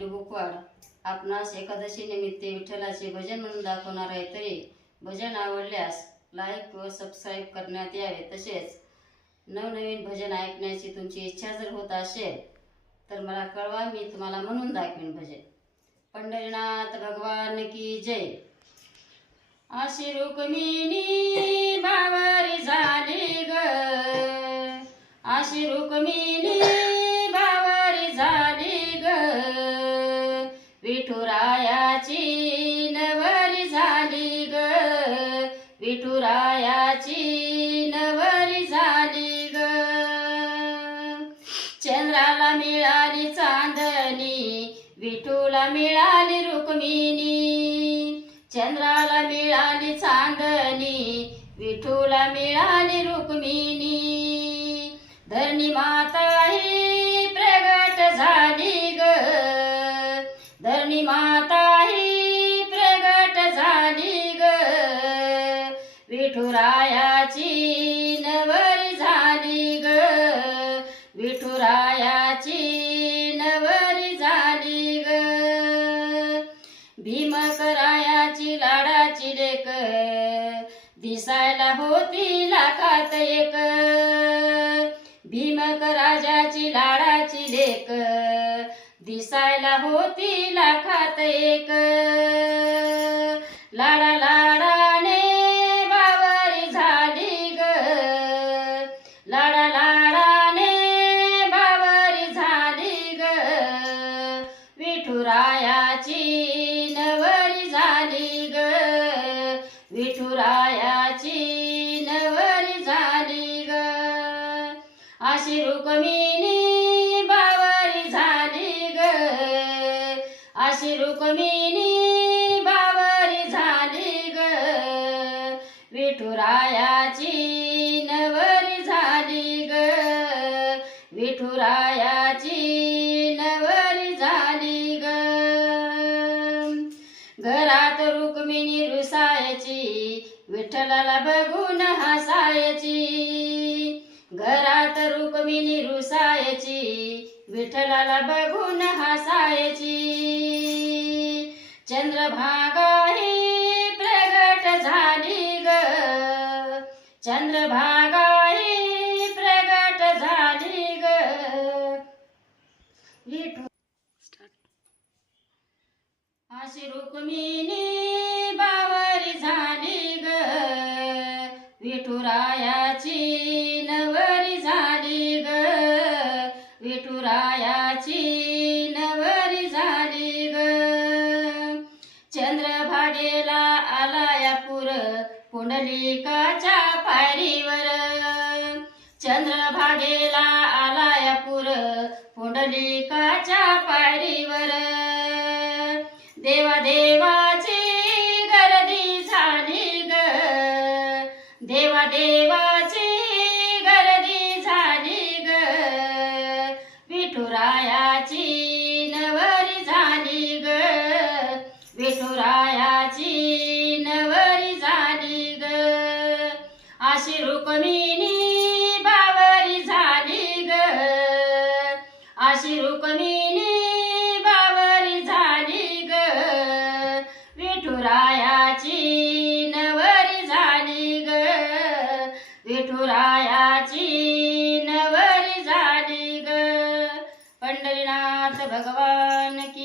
डुबुकवाड आपणास एकादशी निमित्त विठ्ठलाचे भजन म्हणून दाखवणार आहे। तरी भजन आवडल्यास लाईक व सबस्क्राईब करण्यात यावे। तसेच नवनवीन भजन ऐकण्याची तुमची इच्छा जर होत असेल तर मला कळवा, मी तुम्हाला म्हणून दाखवेन भजन। पंढरीनाथ भगवान की जय। अशी रुक्मिणी बावरी झाली ग, अशी रुक्मिणी बावरी झाली ग, विठुरायाची नवरी झाली ग, विठुरायाची नवरी झाली ग। चंद्राला मिळाली चांदणी, विठूला मिळाली रुक्मिणी, चंद्राला मिळाली चांदणी, विठूला मिळाली रुक्मिणी। धरणी माता ही प्रगट झाली ग, धरणी माता ही प्रगट झाली ग, विठुरायाची नवरी झाली ग, विठुरायाची नवरी झाली ग। भीमकरायाची लाडाची लेक, दिसायला होती लाखात एक, भीमकराजाची लाडाची लेक, दिसायला होती लाखात एक। लाडा लाडाने बावरी झाली ग, लाडा लाडाने बावरी झाली ग, विठुरायाची नवरी झाली ग, विठुरायाची नवरी झाली ग। अशी रुक्मिणी बावरी झाली ग, अशी रुक्मिणी बावरी झाली ग, विठुरायाची नवरी झाली ग, विठुरायाची नवरी झाली ग। घरात रुक्मिणी रुसायची, विठ्ठलाला बघून हसायची, घरात रुक्मिणी रुसायची, विठ्ठलाला बघून हसायची। चंद्रभागा ही प्रगट झाली ग, चंद्रभागा ही प्रगट झाली ग, अशी रुक्मिणी बावरी झाली ग, विठुरायाची नवरी झाली ग, विठुरायाची नवरी झाली ग। चंद्रभागेला आलाया पूर, पुंडलिकाच्या पायरीवर, चंद्रभागेला आलाया पूर, पुंडलिकाच्या पायरीवर। देवा देवाची गर्दी झाली ग, देवा देवाची गर्दी झाली ग, विठुरायाची नवरी झाली ग, विठुरायाची नवरी झाली ग। अशी रुक्मिणी बावरी झाली ग, अशी रुक्मिणी बावरी झाली ग, विठुरायाची नवरी झाली ग, विठुरायाची नवरी झाली ग। पंढरीनाथ भगवान की